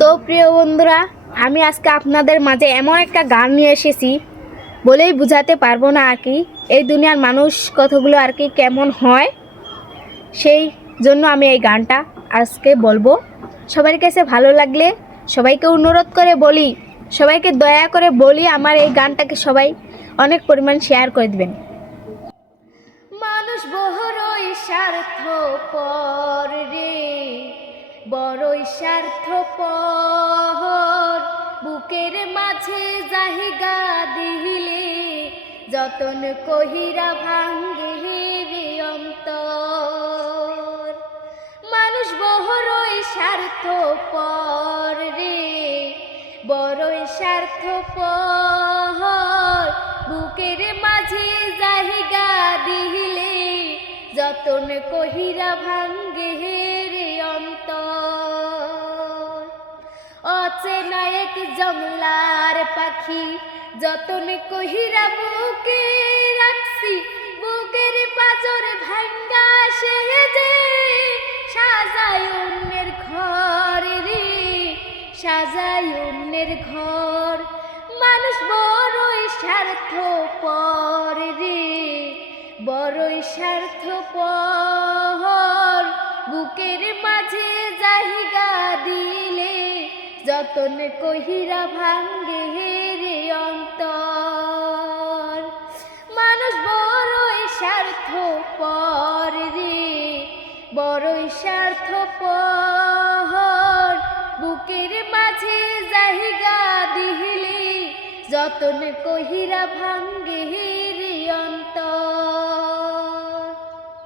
তো প্রিয় বন্ধুরা, আমি আজকে আপনাদের মাঝে এমন একটা গান নিয়ে এসেছি, বলেই বুঝাতে পারবো না আর কি। এই দুনিয়ার মানুষ কতগুলো আর কি কেমন হয়, সেই জন্য আমি এই গানটা আজকে বলবো। সবার কাছে ভালো লাগলে সবাইকে অনুরোধ করে বলি, সবাইকে দয়া করে বলি, আমার এই গানটাকে সবাই অনেক পরিমাণ শেয়ার করে দেবেন। মানুষ বড়ই স্বার্থপর রে, বড়ই স্বার্থপর, বুকের মাঝে জাহিগা দিলে যতন কহিরা ভাঙ্গে রে অন্তর। মানুষ বড়ই স্বার্থপর রে, বড়ই স্বার্থপর, বুকের মাঝে জাহিগা দিলে যতন কহিরা ভাঙ্গে রে অন্তর। অচেনা এক জংলার পাখি যতন কহিরা বুকে রাখছি, বুকের পাজর ভাঙ্গা সে যে সাজায় অন্যের ঘর রে, সাজায় অন্যের ঘর। মানুষ বড়ই স্বার্থপর রে, বড়ই স্বার্থপর, বুকের মাঝে জাহিগা দিলে যতন কহিরা ভাঙ্গে রে অন্তর। মানুষ বড়ই স্বার্থপর রে, বড়ই স্বার্থপর, বুকের মাঝে জাহিগা দিলে যতন কহিরা ভাঙ্গে